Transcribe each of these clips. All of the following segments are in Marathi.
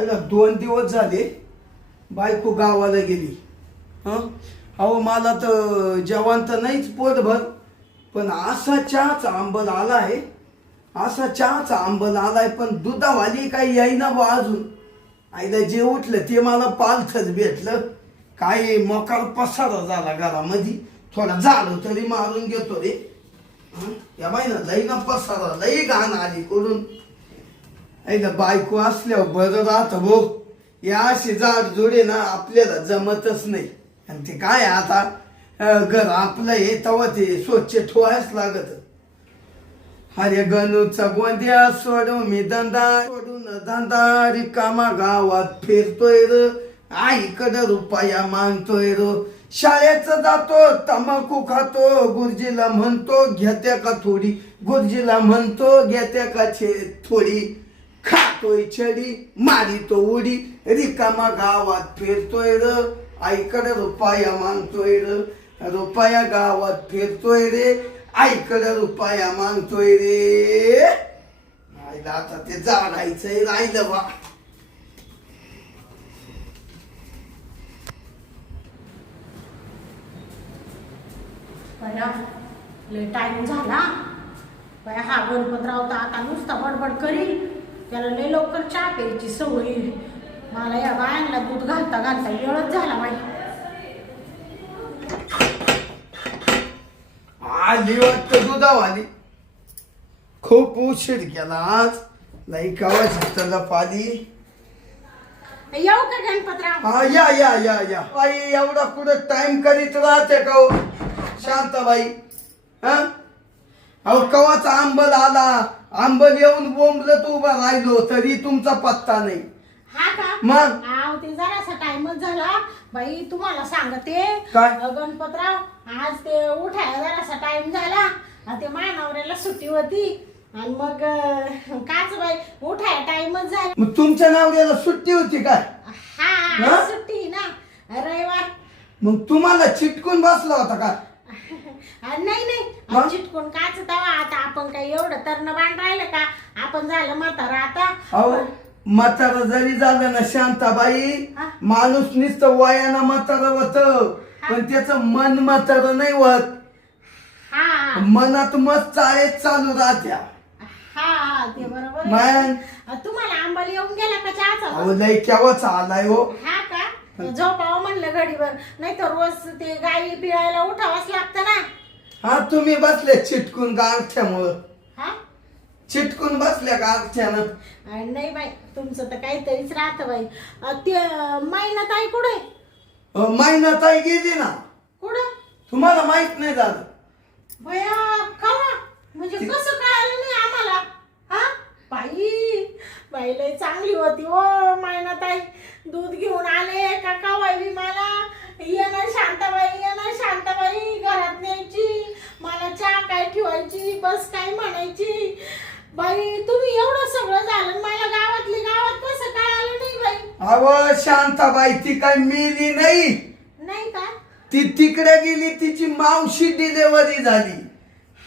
अरे 2 दिवस झाले बायको गावाला गेली. अहो मला तर जेवण तर नाहीच पोटभर, पण असा चहाचा आंबल आलाय, असा चहाचा आंबल आलाय, पण दुधावाली काही येईना बा अजून. आईला जे उठलं ते मला पालथच भेटलं. काय मोकार पसारा झाला घरामध्ये. थोडा झाडू तरी मारून घेतो रे. या बाई ना लई ना पसारा, लई घाण आली करून. ऐका बायको असल्यावर बरं राहत भाऊ. या अशी जाड जोडे ना आपल्याला जमतच नाही. आणि ते काय आता घर आपलं हे तेव्हा ते स्वच्छ ठेवायच लागत. अरे गणूचा गोंद्या सोडू मी धंदा, सोडून धंदा रिकामा गावात फिरतोय र. आईकडं रुपया मागतोय र. शाळेचं जातो तंबाखू खातो, गुरुजीला म्हणतो घेत्या का थोडी, गुरुजीला म्हणतो घेत्या का थोडी, खातोय छडी मारितो उडी, रिकामा गावात फिरतोय र. आईकडे रुपया मागतोय र. रुपया गावात फिरतोय रे, आईकडे रुपया मागतोय रे. आईला आता ते जागायचंय राहिलं बा. लय टाइम झाला बाया. हा गणपतराव तर आता नुसता बडबड करील. त्याला लय लवकर चहा प्यायची सवय. मला या बायांना दूध घालता घालता वेळच झाला बाई. आली वाटतं दुधावाली. खूप उशीर केला आज. लई कावाची त्याला पाली. येऊ का गणपतराव? हा या या या या. बाई एवढा कुठं टाइम करीत राहते का हो शांताबाई? अहो कवाचा आंबल आला, आंबल येऊन बोंबलत उभा राहिलो तरी तुमचा पत्ता नाही. हा का? मग आव ते जरासा टाइमच झाला बाई. तुम्हाला सांगते काय? गणपतराव आज ते उठायला जरासा टाइम झाला. ते मानावऱ्याला सुट्टी होती आणि मग काच बाई उठायला टाइमच झाला. मग तुमच्या नावाला सुट्टी होती काय? हा आज सुट्टी ना रविवार. मग तुम्हाला चिटकून बसला होता का? नाही मग? चिटकून काच तवा. आता आपण काही एवढं तरण बाण राहिलं का? आपण झालं म्हातारा आता. अहो म्हातारा जरी झालं ना शांताबाई, हा? माणूस नुसतं वयानं म्हातारा होत, पण त्याचं मन म्हातारा नाही होत. हा मनात मस्त चाळीत चालू राहत्या. हा ते बरोबर आहे. मग तुम्हाला आंबाला येऊन गेला का चहाचा? अहो लय केव्हाच आलाय हो. हा का? झोपावं म्हणलं घडीवर, नाही तर रोज ते गाई पिळायला उठावंच लागतं ना. हा तुम्ही बसले चिटकून गारठ्यामुळं. हा चिटकून बसल्या गारठ्यानं. नाही बाई तुमचं तर काहीतरीच राहतं बाई. ते महिना ताई कुठे? महिनाताई गेली ना. कुठं? तुम्हाला माहित नाही झालं? बया खरा म्हणजे कसं कळालं नाही आम्हाला? हा बाई बाई लय चांगली होती हो महिना ताई. दूध घेऊन आले का कावायली मला. येणार शांताबाई घरात न्यायची मला. चहा काय ठेवायची, बस काय म्हणायची. बाई तुम्ही एवढं सगळं झालं मला गावातली गावात कसं कळालं नाही बाई? अव शांताबाई ती काय मेली नाही. नाही का? ती तिकडे गेली, तिची मावशी डिलेव्हरी झाली.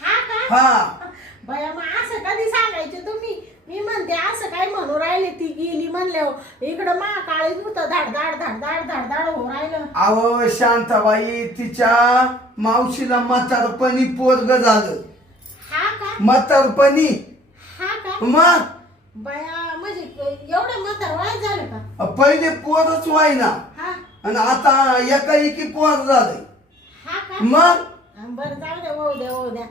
हा का? हा बया मग असं कधी सांगायचे तुम्ही? मी म्हणते असं काय म्हणू राहिले ती गेली म्हणल्यावर. इकडं मा काळीच होतं धडधाड धडधाड धडधाड हो राहिलं. अहो शांताबाई तिच्या मावशीला म्हातारपणी पोरग झालं. हा का? म्हातारपणी. हा का? मग बया म्हणजे एवढं म्हातार वय झालं का? पहिले पोरच व्हायना हा आणि आता एकी पोर झालंय. हा का? मग बरं जाऊ द्या होऊ द्या.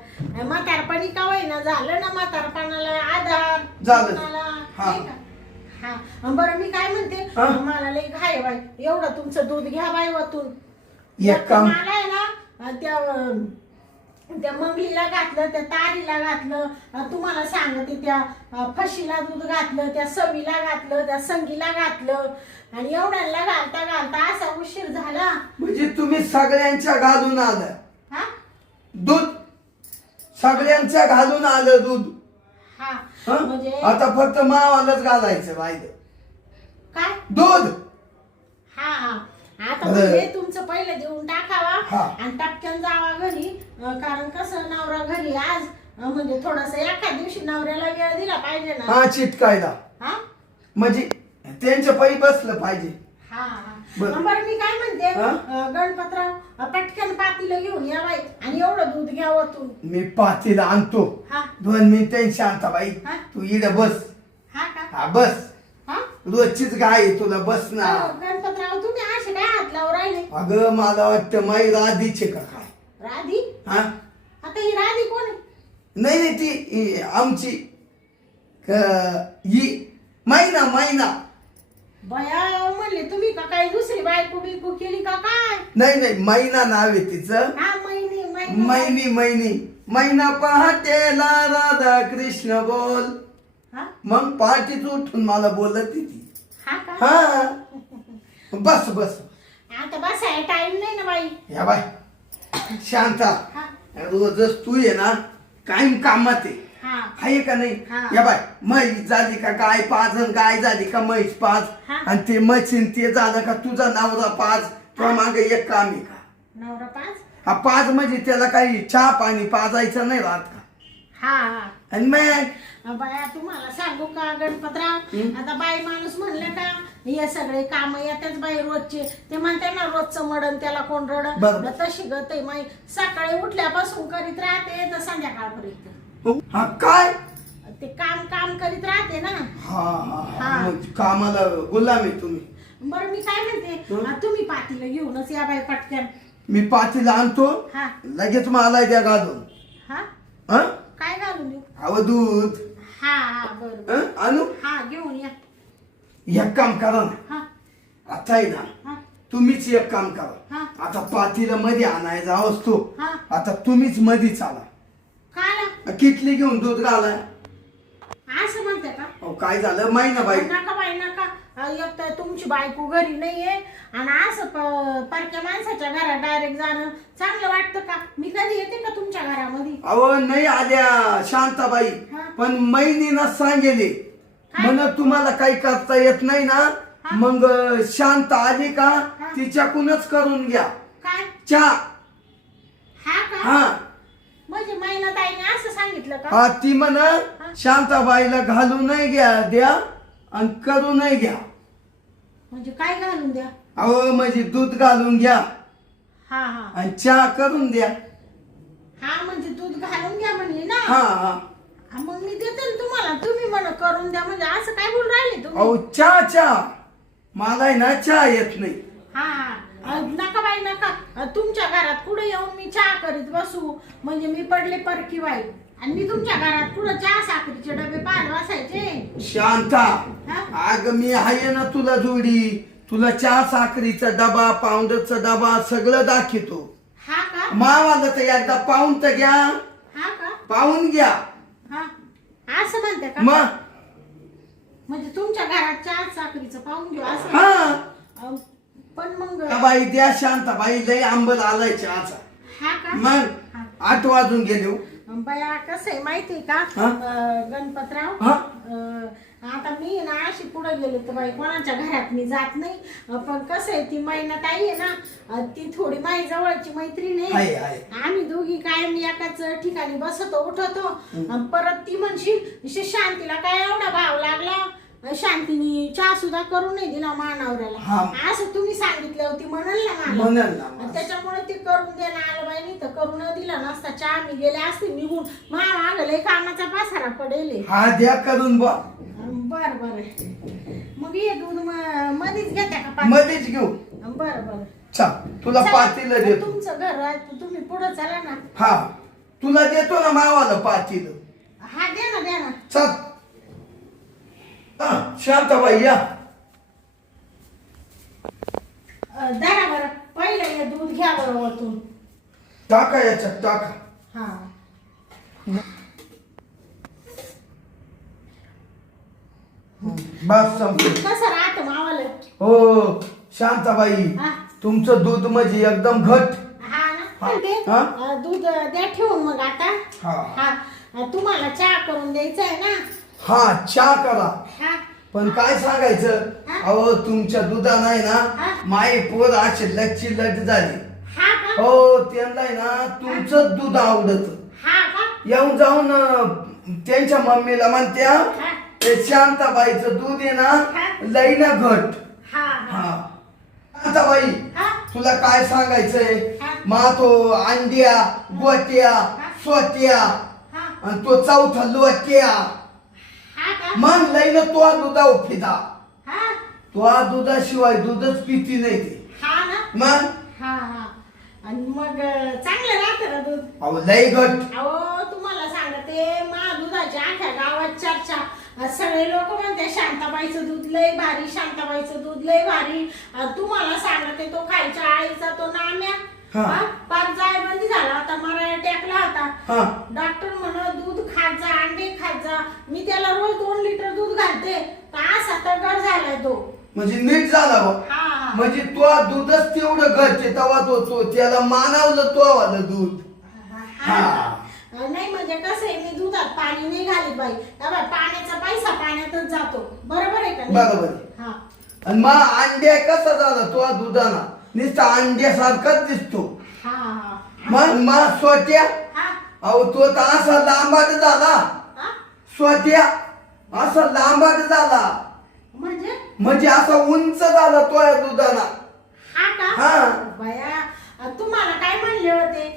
म्हातारपणी का होईना झालं ना. म्हातारपणाला आधार झालं. कोणाला, हा. नाही का? हा बरं मी काय म्हणते, हा? मला लई घाय बाई. एवढं तुमचं दूध घ्या बाई वतून. एक काम. मला आहे ना त्या मंगलीला घातलं, त्या तारीला घातलं, तुम्हाला सांगते त्या फशीला दूध घातलं, त्या सवीला घातलं, त्या संगीला घातलं आणि एवढ्यांना घालता घालता असा उशीर झाला. म्हणजे तुम्ही सगळ्यांच्या घालून आलं हा दूध. सगळ्यांच्या घालून आलं दूध. हा हं? म्हणजे आता फक्त मावालाच घालायचं बाहेर काय? दूध. हा आता म्हणजे तुमचं पहिलं देऊन टाकावा हा. आणि टपक्यान जावा घरी. कारण कसं नवरा घरी आज म्हणजे थोडस एका दिवशी नवऱ्याला वेळ दिला पाहिजे ना. हा चिटकायला. हा म्हणजे त्यांच्या पायी बसलं पाहिजे. हा हा बरं. बरं मी काय म्हणते हा? गणपतराव पटकन पातीला घेऊन या बाई आणि एवढं दूध घ्यावं तू. मी पातीला आणतो. हा 2 मिनिटं शांताबाई हा? तू इकडे बस. हा का हा बस. हा रोजचीच गाय आहे, तुला बस ना. गणपतराव तुम्ही असे काय हात लावून राहिले. अगं मला वाटतं माई राधीचे का काय. राधी हा आता ही राधी कोण आहे. नाही नाही ती आमची ही मैना मैना. बया म्हणले तुम्ही का काही दुसरी बायको बिको केली का काय. नाही नाही मैना नाव आहे तिचं. हा महिने महिने मैनी मैनी मैना पहाटेला राधा कृष्ण बोल. हा मग पहाटेच उठून मला बोलत ती. हा का हा बस बस. आता बसाय टाइम नाही ना बाई. या बाय शांता हा रोजच तू ये ना कायम कामात आहे. हा आहे का नाही. हा. या बाय म्हैस झाली का गाय पाच आणि गाय झाली का म्हैस पाच हा. आणि ते म्हशीन ते झालं का तुझा नवरा पाच तुला मागे एक काम आहे का. नवरा पाच. हा पाच म्हणजे त्याला काही चहा पाणी पाजायचं नाही राहत का. हा हा आणि मग बाया तुम्हाला सांगू का गणपतराव आता बाई माणूस म्हणलं का हे सगळे काम येतात बाई रोजचे. ते म्हणते ना रोजचं मडण त्याला कोण रड बरोबर. तशी गत आहे माई. सकाळी उठल्यापासून करीत राहते तर संध्याकाळपर्यंत हा काय ते काम काम करीत राहते ना. हा हा. मग कामाला गुलाम आहे तुम्ही. बरं मी काय म्हणते तुम्ही पातीला घेऊनच या बाई पटकन. मी पातीला आणतो हा लगेच मला द्या घालून. हा हा काय घालून देऊ. हवं दूध. हा हा बरोबर. आणू हा घेऊन या. एक काम करा ना. हा आता आहे ना हा तुम्हीच एक काम करा. हा आता पातीला मध्ये आणायचा असतो. हा आता तुम्हीच मध्ये चाला. काय किटली घेऊन दूध घालाय. असं म्हणते का. अहो काय झालं माहिती ना बाई. नका बाई नका. एक तर तुमची बायको घरी नाहीये आणि असं परक्या माणसाच्या घरात डायरेक्ट जाणं चांगलं वाटतं का. मी कधी येते का तुमच्या घरामध्ये. अहो नाही आल्या शांताबाई हा. पण मैनीनं सांगेले काय? म्हण तुम्हाला काही करता येत नाही ना हा. मग शांत आली का हा. तिच्याकडूनच करून घ्या काय चहा. हा का हा म्हणजे महिनाताईने असं सांगितलं का. हा ती म्हण शांताबाईला घालू नाही द्या आणि करू नाही घ्या. म्हणजे काय घालून द्या. अहो म्हणजे दूध घालून घ्या हा हा आणि चहा करून द्या. हा म्हणजे दूध घालून घ्या म्हणली ना. हा हा हा, मग मी देते ना तुम्हाला. तुम्ही म्हण करून द्या म्हणजे असं काय बोल राहिले तुम्ही. अहो चहा मला आहे ना चहा येत नाही. हा हा नका बाई नका. तुमच्या घरात कुठे येऊन मी चहा करीत बसू म्हणजे मी पडले परकी बाई. आणि मी तुमच्या घरात कुठं चहा साखरेचे डबे पाहत बसायचे. शांता हा? अग मी आहे ना तुला जोडी. तुला चहा साखरीचा डबा पाऊंडरचा डबा सगळं दाखवतो. हा का मावाला तर एकदा पाहून तर घ्या. हा का पाहून घ्या हा असं म्हणते का. मग म्हणजे तुमच्या घरात चहा साखरीचं पाहून घेऊ असं. हा पण मग बाई द्या शांताबाई लय आंबल आलाय चहाचा. हा का मग 8 वाजून गेले हो. बया कसं आहे माहितीये का हा? गणपतराव हा? आता मी ना अशी पुढे गेले तर बाई कोणाच्या घरात मी जात नाही. पण कसं आहे ती महिन्यात आई आहे ना ती थोडी माझी जवळची मैत्रीण आहे, आहे. आहे. आम्ही दोघी कायम एकाच ठिकाणी बसतो उठतो. आणि परत ती म्हणशील शांतीला काय एवढा भाव लागला. शांतीने चहा सुद्धा करून नाही दिला मानावऱ्याला. हा. असं तुम्ही सांगितलं होती म्हणाल ना मला. म्हणाल ना. आणि त्याच्यामुळे ते करून देणं आलं बाई नाही तर करून दिला नसता चहा मी गेले असते निघून. मागले कामाचा पासारा पडेल. हा द्या करून बा. बर बर मग ये दूध मध्येच घेता का पाणी? मध्येच घेऊ. बर बर चा तुला पातीला देतो. तुमचं घर आहे तुम्ही पुढे चला ना. हा तुला देतो ना मावाला पातीला. हा द्या ना द्या ना. चल शांताबाई या. धरा बरं पहिलं हे दूध घ्या बरं वरतून. टाका याच्यात टाका. हा बस संपलं. कसं राहतं मावाला. हो शांताबाई हा तुमचं दूध म्हणजे एकदम घट. हा ना पण ते हा? दूध द्या ठेवून मग आता. हा हा तुम्हाला चहा करून द्यायचा आहे ना. हा चहा करा. हा पण काय सांगायचं हा? अहो तुमच्या दुधानं आहे हा? ना माई पोर अशी लच्ची लट झाली. हा का हो त्यांना आहे ना तुमचं दूध आवडत. हा का येऊन जाऊन त्यांच्या मम्मीला म्हणत्या हा ते शांताबाईचं दूध आहे हा. ना लई ना घट. हा हा हा शांताबाई हा तुला काय सांगायचंय हा. मा तो अंड्या गोट्या सोट्या हा आणि तो चौथा लोट्या हा का मग लई ना तो दुधा फिदा हा तो दुधाशिवाय दूधच पिती नाही ते हा ना मग हा हा आणि मग चांगलं राहतं ना दूध अहो लई घट. अहो तुम्हाला सांगते मा दुधाच्या आख्या गावात चर्चा सगळे लोक म्हणते शांताबाईचं दूध लय भारी शांताबाईचं दूध लय भारी तुम्हाला सांगते तो खायच्या आईचा तो नाम्या हा. पाच जायबंदी झाला होता मला टेकला होता हा डॉक्टर म्हण दूध खात जा अंडे खात जा मी त्याला रोज 2 लिटर दूध घालते तर असा तगड झालाय तो म्हणजे नीट झाला बा. हा हा म्हणजे तो दूधच तेवढं घरचे तेव्हा तो त्याला मानवलं तो वालं दूध. हा नाही म्हणजे कसं आहे मी दुधात पाणी नाही घालीत बाई तेव्हा पाण्याचा पैसा पाण्यातच जातो बरोबर आहे का नाही? बरोबर आहे. हा आणि मग अंड्या कसा झाला तो दुधाना नुसता अंड्यासारखाच दिसतो. हा हा मग स्वत्या हा अहो तो तर असा लांबाट झाला हा स्वत्या असा लांबाट झाला म्हणजे असा उंच झाला तो दुधाना. हा का हा. बाया तुम्हाला काय म्हणले होते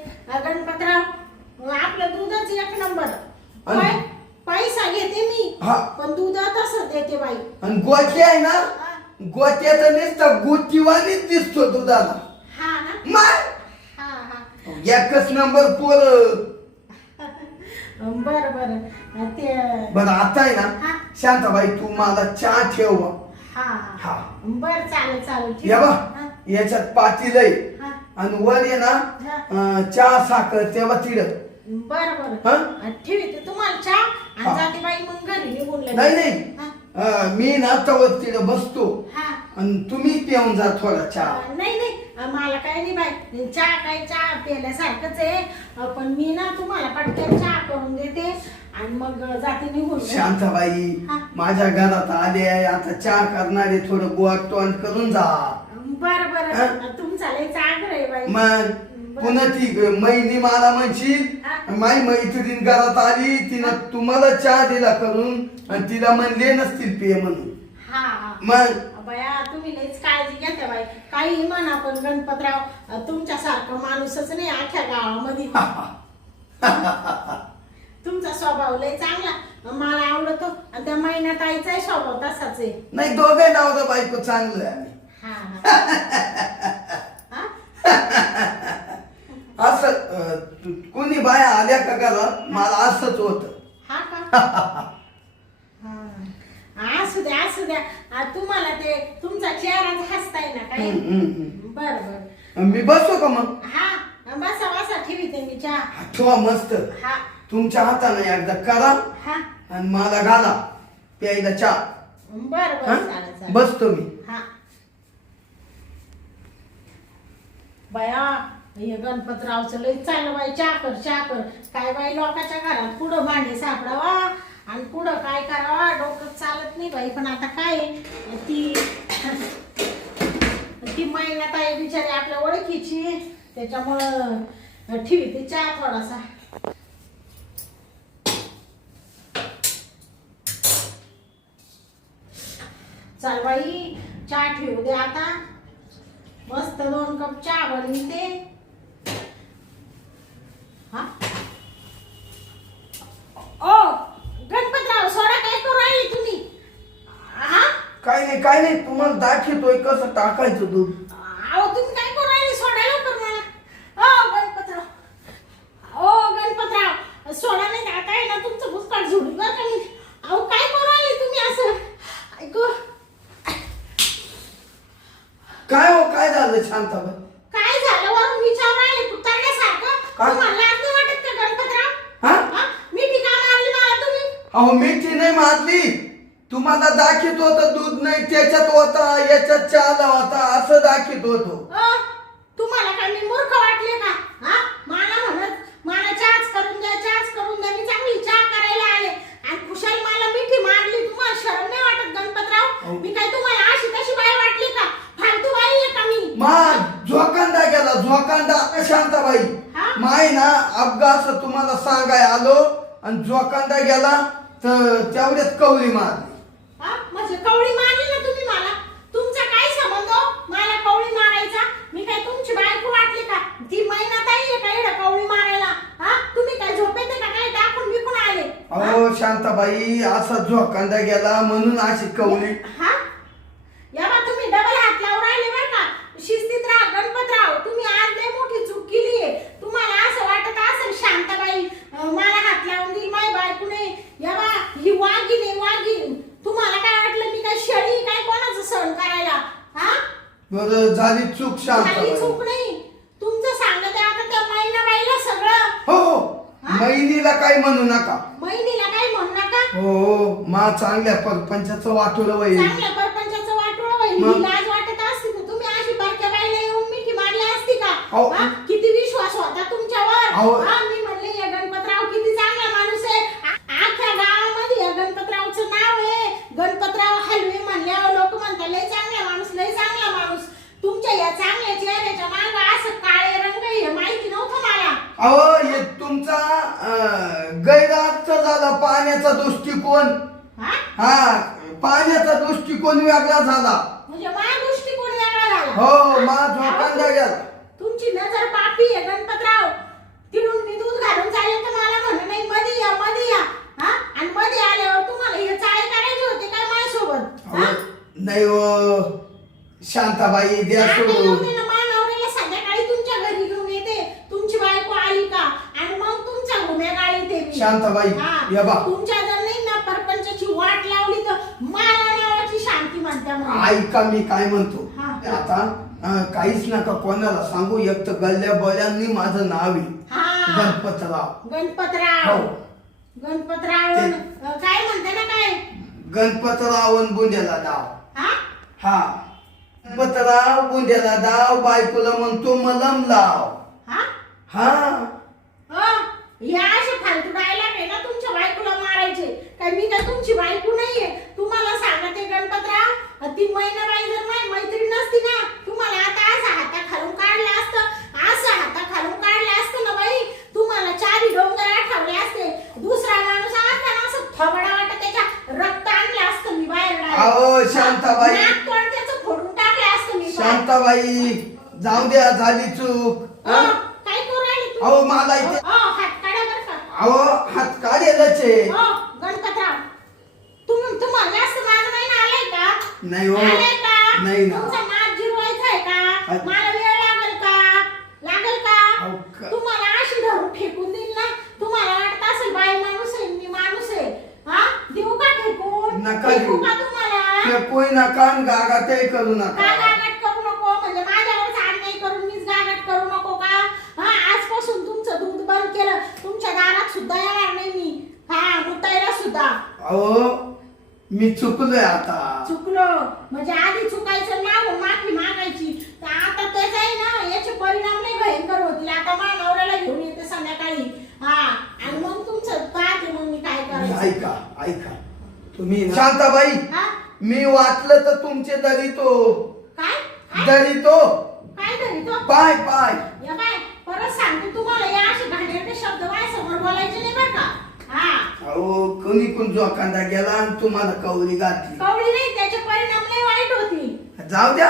गणपतराव आपलं दूधच एक नंबर आणि- पैसा घेते मी हा. पण दूध तसंच देते बाई आणि गोट्या आहे ना हा गोट्याचा नुसता गुच्चीवानीच दिसतो दुधाला. हा ना मग हा हा एकच नंबर पोर. बर बर ते बरं आता आहे ना हा शांताबाई तू मला चहा ठेव बा. हा हा. बर चालेल चालेल ठीक या बा आहे. याच्यात पातील आहे हा आणि वर आहे ना हा. चहा साखर तेव्हा तिड. बर बर हा? ठेवते तुम्हाला चहा हा. आणि जाते बाई मग घरी निघून लगेच. नाही नाही हा. मी ना तवर तिड बसतो हा आणि तुम्ही पिऊन जा थोडा चहा. नाही नाही मला काही नाही बाई चहा काय चहा प्यायल्यासारखंच आहे पण मी ना तुम्हाला पटकन चहा करून देते आणि मग जाते निघून. शांताबाई हा. माझ्या घरात आले आता चहा करणारे थोडं गोड तोंड करून जा. बर हा? बर तुमचा लय चांगलं आहे बाई. मग पुन्हा ती मैनी मला म्हणशील हा. माई मैत्रीण घरात आली तिनं तुम्हाला चहा दिला करून आणि तिला म्हणले नसतील पे म्हणून. हा हा मग बया तुम्ही लईच काळजी घेता बाई काही म्हणा पण गणपतराव तुमच्यासारखं माणूसच नाही अख्ख्या गावामध्ये. तुमचा स्वभाव लय चांगला मला आवडतो आणि त्या महिन्यात आईचाही स्वभाव तसाच आहे. नाही दोघे नवरा बायको चांगलं आहे आम्ही. हा हा असं कोणी बाया आल्या का घरात मला असंच होत. हा का हा असू द्या असू द्या तुम्हाला ते तुमचा चेहराच हसताय ना काही. बर बर मी बसतो का मग. हा बसा बसा ठेवीते मी चहा. ठेवा मस्त हा तुमच्या हाताने एकदा करा हा आणि मला घाला प्यायला चहा. बर बर हा? चालेल चालेल. बसतो मी. हा बया हे गणपतरावचं लय चाललं बाई चहा कर काय बाई लोकांच्या घरात पुढं भांडे सापडावा आणि पुढं काय करावा डोकं चालत नाही बाई पण आता काय ती ती महिन्यात आहे बिचारी आपल्या ओळखीची त्याच्यामुळं ठेवी ते चहा थोडासा. चल बाई चहा ठेवू दे आता मस्त 2 कप चहा बनवते. हा ओ गणपतराव सोडा काय करू राहिली तुम्ही. हा काय नाही तुम्हाला दाखवतोय कसं टाकायचं दूध. अहो तुम्ही काय करू राहिली सोडा लवकर मला. ओ गणपतराव सोडा नाही आता आहे ना तुमचं भुसकाट झुडू बरं का मी. अहो काय करू राहिली तुम्ही असं. ऐकू काय हो काय झालं शांताबाई. काय झालं वरून विचार राहिले कुत्र्यासारखं. काय? तुम्हाला लाज नाही वाटत का गणपतराव. हा हा? मिठी का मारली मला तुम्ही. अहो मिठी नाही मारली तुम्हाला दाखवत होतं दूध नाही त्याच्यात होता याच्यात चहा होता असं दाखवत होतो. तुम्हाला काय मी मूर्ख वाटले का. हा मला म्हणत मला चहाच करून द्या मी चांगली चहा करायला आले आणि कुशाल मला मिठी मारली. तुम्हाला शरम नाही वाटत गणपतराव. मी काय तुम्हाला अशी तशी बाई वाटली का फालतू बाई आहे का मी. झोकांदा गेला झोकांदा शांताबाई हा? माय ना अपघात असं तुम्हाला सांगाय आलो आणि झोकांदा गेला तर तेवढ्यात कवली मारली. हा म्हणजे कवळी मारली ना तुम्ही मला. तुमचा काय संबंध हो मला कवळी मारायचा? मी काय तुमची बायको वाटली का? ती महिना ताई आहे का एवढं कवळी मारायला? हा तुम्ही काय झोपेत आहे का काय टाकून विकून आले? अहो शांताबाई असा झोकांदा गेला म्हणून अशी कवली. हा या बा तुम्ही डबल हात लावून राहिले बरं का. शिस्तीत राहा गणपतराव. तुम्ही आज लय मोठी चूक केली आहे. तुम्हाला असं वाटत असेल शांताबाई मला हात लावून दिली माझी बायको नाही. या बा ही वाघीण आहे वाघीण. तुम्हाला काय वाटलं मी काय शेळी काय कोणाचं सहन करायला? हा बरं झाली चूक काही शांताबाई. चूक नाही. तुमचं सांगत आहे आता त्या महिनाबाईला सगळं. हो महिनीला काही म्हणू नका. महिनीला काही म्हणू नका. हो मा चांगल्या परपंचाचं वाटोळं होईल. चांगल्या परपंचाचं वाटोळं होईल. मग? ही लाज वाटत असती तर तुम्ही अशी बारक्या बाईला येऊन मिठी मारली असती का? अहो. हा? किती विश्वास होता तुमच्यावर. अहो. हा मी म्हणले या गणपतराव किती चांगला माणूस आहे. अख्ख्या गावामध्ये या गणपतरावचं नाव आहे. गणपतराव हलवे म्हणल्यावर लोक म्हणतात लय चांगला माणूस लय चांगला माणूस. तुमच्या या चांगल्या चेहऱ्याच्या मागं असं काळे रंग आहे हे माहिती नव्हतं मला. अहो हे तुमचा गैरअर्थ झाला. पाण्याचा दृष्टिकोन. हा हा पाण्याचा दृष्टिकोन वेगळा झाला. म्हणजे माझा दृष्टिकोन वेगळा झाला. हो मा झोकांदा गेला. तुमची नजर पापी आहे गणपतराव. तिकडून मी दूध घालून चालले तर मला म्हणणं नाही मध्ये या मध्ये या. हा आणि मध्ये आल्यावर तुम्हाला हे चाळे करायचे होते काय माझ्यासोबत? अहो, नाही हो शांताबाई द्या सोडून. मानवऱ्याला संध्याकाळी तुमच्या घरी घेऊन येते. तुमची बायको आली का आणि मग तुमच्या गुन्हेगार येते मी. शांताबाई हा, या बा तुमच्या जर नाही ना परपंचाची वाट लावली तर मला नावाची शांती म्हणता मग. ऐका मी काय म्हणतो. हा. आता काहीच नका कोणाला सांगू. एक तर गल्ल्या बळ्यांनी माझं नाव आहे हा गणपतराव. गणपतराव. हो. गणपतराव काय म्हणते ना काय? गणपतरावण बुंद्याला डाव. हा हा गणपतराव बुंद्याला डाव. बायकोला म्हणतो मलम लाव. हा हा या असे फालतू डायलॉग आहे ना तुमच्या बायकोला मारायचे. काय मी काय तुमची बायको नाहीये? तुम्हाला सांगते गणपतराव ती महिनाबाई जर माझी मैत्रीण नसती ना तुम्हाला आता असं हाता खालून काढलं असतं. असं हाता खालून काढलं असतं ना बाई. तुम्हाला चारी डोंगर आठवले असते. दुसरा माणूस असता ना असं थबडा वाटत त्याच्या रक्त आणलं असतं मी बाहेर. अहो शांताबाई. नाक तोंड त्याचं फोडून टाकलं असतं मी. शांताबाई जाऊ द्या झाली चूक. हा? काय करू राहिले तुम्ही? अहो मला इथे हात काढा बरं का. अहो हात काढेलच आहे. गणपतराव तुम्हाला जास्त माझं नाही ना आलंय का? नाही हो आलंय का? नाही ना. तुमचा नाद जिरवायचा आहे का? अ- मला वेळ लागेल का? लागेल का? अहो, तुम्हाला अशी धरून फेकून देईल ना. तुम्हाला वाटत असेल बाई माणूस आहे मी माणूस आहे. हा देऊ का फेकून? नका फेकू देऊ. का तुम्हाला? ते कोई नका आणि गागातही करू का नका. गागाट करू नको म्हणजे माझ्यावरच अन्याय करून मीच गागाट करू नको का? हा आजपासून तुमचं दूध बंद केलं. तुमच्या दारात सुद्धा येणार नाही मी. हा मुतायला सुद्धा. अहो मी चुकलोय आता. चुकलो म्हणजे आधी चुकायचं मागून माफी मागायची. तर आता त्याच आहे ना याचे परिणाम नाही भयंकर होतील. आता माझ्या नवऱ्याला घेऊन येते संध्याकाळी. हा आणि मग तुमचं पाहते मग मी काय करायचं. ऐका ऐका तुम्ही ना- शांताबाई हा मी वाटलं तर तुमचे दरितो काय काय दरितो काय तरी तो पाय पाय. या बाय परत सांगते तुम्हाला या असे घाणेरडे शब्द माझ्यासमोर बोलायचे नाही बरं का. हा अहो कोणी कोण जोखांदा गेला आणि तुम्हाला कवली घातली. कवळी नाही त्याचे परिणाम लय वाईट होतील. जाऊ द्या.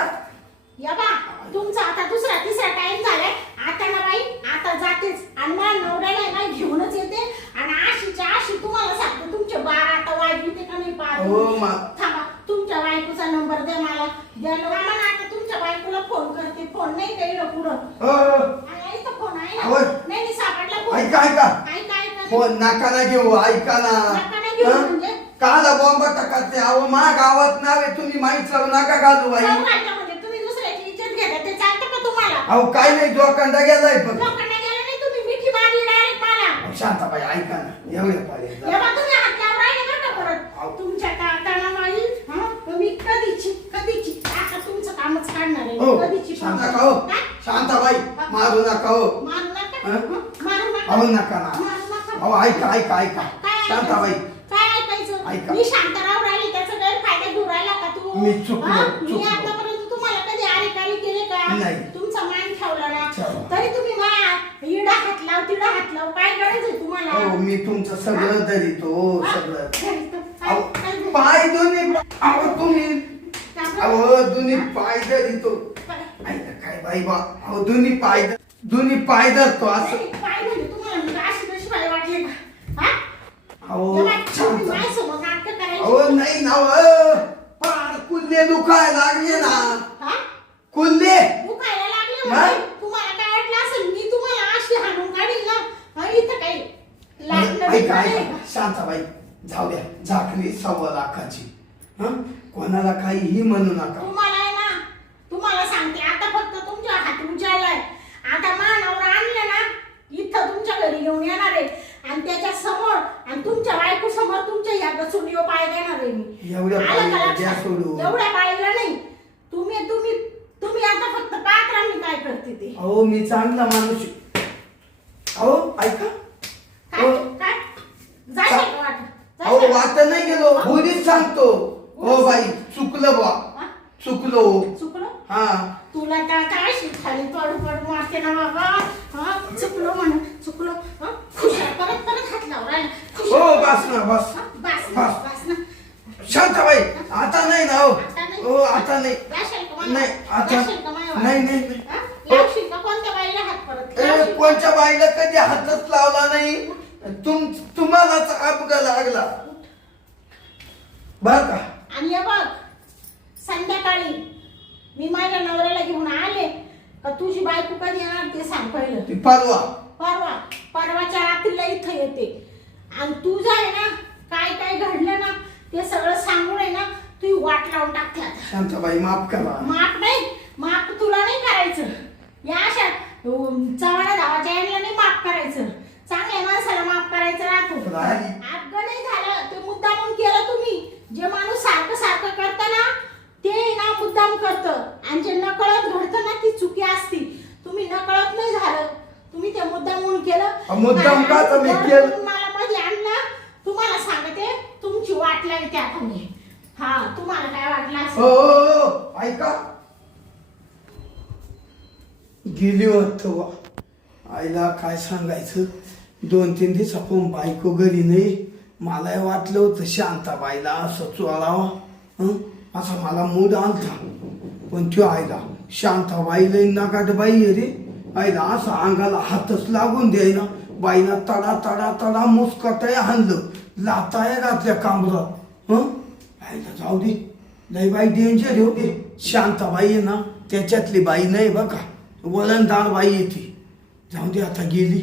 या बा तुमचा आता दुसरा तिसरा टाइम झालाय. आता ना बाई आता जातेच आणि माझ्या नवऱ्याला ना घेऊनच येते आणि अशीच्या अशी तुम्हाला सांगते तुमचे 12 आता वाजली ते का नाही हो पाहत. थांबा तुमच्या बायकोचा नंबर द्या मला. द्या मला आता तुमच्या बायकोला फोन करते. फोन नाही काही पुढं हो इथं फोन आहे अहो. ना. नाही सापडला फोन. ऐका ऐका ऐका ऐका फोन नका ना घेऊ. ऐका ना. नका ना घेऊ म्हणजे? काला बॉम्ब टाकते. अहो मा गावात नाव आहे तुम्ही माहीत लावू नका घालू बाई. जाऊ घालता म्हणजे तुम्ही दुसऱ्याची इज्जत घेता ते चालतं का तुम्हाला? अहो काय नाही जोखांदा गेलाय पण. लोकांना गेलं नाही तुम्ही मिठी मारली डायरेक्ट मला. अहो, शांताबाई ऐका ना एवढ्या पाहिजे. या बा तुम्ही हात लावून राहिले बरं का परत. तुमच्या ताटाला माई मी कधीची आता तुमचं कामच काढणार आहे. हो कधीची शांता का हो काय? शांताबाई मारू नका हो. मारू नका. हं? मारू नका. अहो नका ना. मारू नका. अहो ऐका ऐका ऐका काय शांताबाई काय ऐकायचं? ऐका. मी शांताराव राहिली त्याचा गैरफायदा घेऊन राहिला का तू? मी चुकलो, हा? चुकलो. मी आतापर्यंत तुम्हाला कधी आरेकारी केले का? नाही. तुमचा मान ठेवला ना. ठेवला. तरी तुम्ही इडा हात लाव तिडा हात लाव काय करायचंय तुम्हाला हो मी तुमचं सगळं धरितो हो हा? सगळं काय- अहो, काय- पाय दोन्ही अहो तुम्ही काय- अहो दोन्ही पाय धरितो ऐका काय बाई बा अहो दोन्ही पाय धरतो असं काय झालं तुम्हाला म्हणजे अशी कशी बाई वाटली का हा? अहो तेव्हा शांत. तुम्ही माझ्यासमोर नाटकं करायची. अहो नाही ना पार कुल्ले दुखाय लागले ना हा? कुल्ले दुखायला लागले हा? म्हणजे तुम्हाला काय वाटलं असेल मी तुम्हाला अशी हाणून काढीन ना हा, इथं काही लागलं ऐका नाही ऐका का? शांताबाई जाऊ द्या झाकली 1.25 लाखाची हं कोणाला काहीही म्हणू नका तुम्हाला आहे ना तुम्हाला सांगते आता फक्त तुमच्या हात उजाळलाय आता मानावर आणलं ना इथं तुमच्या घरी घेऊन येणार आहे आणि त्याच्या समोर आणि तुमच्या बायको समोर तुमच्या या गचुंडीवर पाय देणार आहे मी एवढ्या आलं का पायीला लक्षात? द्या सोडून. एवढ्या पाहिलं नाही तुम्ही तुम्ही तुम्ही आता फक्त पाहत राहा मी काय करते ते अहो मी चांगला माणूस आहे. अहो ऐका काय हो. काय जाशील का वाटत? अहो जाशील? वाट नाही गेलो होलीच सांगतो हो बाई चुकलं बा हा? चुकलो चुकलं हा तुला त्या काय खाली पडू पडू मारते ना बाबा हा चुकलो म्हण चुकलो हा? खुशाल परत परत हात लाव राहिला हो बस ना बस हा? बस ना, बस. बस ना. शांताबाई आता नाही ना हो आता नाही? हो आता नाही जाशील का मला? नाही आता जाशील का माझ्यावर? नाही नाही नाही. हा? लावशील का कोणत्या बाईला हात परत ए, लावशील? कोणच्या बाईला कधी हातच लावला नाही तुम्हालाच अपघात लागला बर का आणि हे बघ संध्याकाळी मी माझ्या नवऱ्याला घेऊन आले का तुझी बायको कधी येणार ते सांग पहिलं ती परवा परवाच्या रात्रीला इथं येते आणि तुझं आहे ना काय काय घडलं ना ते सगळं सांगून आहे ना तू वाट लावून टाकते आता शांताबाई माफ करा माफ नाही माफ तुला नाही करायचं या अशा चव्हाड्या धावाच्या यांना नाही माफ करायचं चांगल्या माणसाला माफ करायचं राहतो राही. अपघात नाही झालं ते मुद्दामून केलं तुम्ही जे माणूस सारखं सारखं करतं ना ते ना मुद्दाम करतं आणि जे नकळत घडतं ना ती चुकी असती तुम्ही नकळत नाही झालं तुम्ही ते मुद्दामून केलं मुद्दाम का तर मी आणि केलं? मला मध्ये आणलं तुम्हाला सांगते तुमची वाट लागते आता मी हा तुम्हाला काय वाटलं असं हो हो, हो, ऐका गेली वाटतं आईला काय सांगायचं 2-3 दिवस आपण बायको घरी नाही मला वाटलं होतं शांताबाईला असं चोळावा हं असा मला मूड आलता पण त्यो आईला शांताबाईला नाकाट बाई आहे रे आईला असं अंगाला हातच लागून द्यायना बाईना तडा तडा तडा मुस्कटाय हाणलं लाताय घातल्या कांबरात हं आईला जाऊ दे लय बाई डेंजर हो शांताबाई आहे ना त्याच्यातली बाई नाही बघा वळणदार बाई येते जाऊ दे आता गेली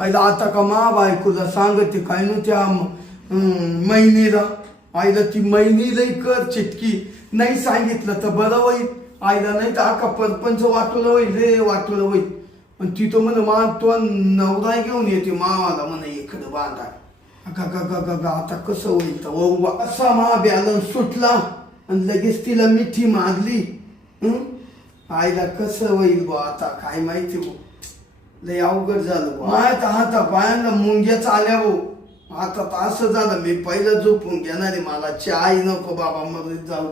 आईला आता का मा बायकोला सांगते काय न त्या महिनीला आईला ती महिनी लई कर चिटकी नाही सांगितलं तर बरं होईल आईला नाही तर आका परपंच वाटुलं होईल रे वाटुलं होईल आणि ती तो म्हणे मा तो नवरा घेऊन येते मावाला म्हणे इकडं बांधा का आता कसं होईल तर असा मा बॅलन्स सुटला आणि लगेच तिला मिठी मारली आईला कसं होईल बा आता काय माहिती बो लय अवघड झालं बा मायात आता बायांना मुंग्याच आल्या हो आता तर असं झालं मी पहिलं झोपून घेणार आहे मला चाय नको बाबा मग जाऊ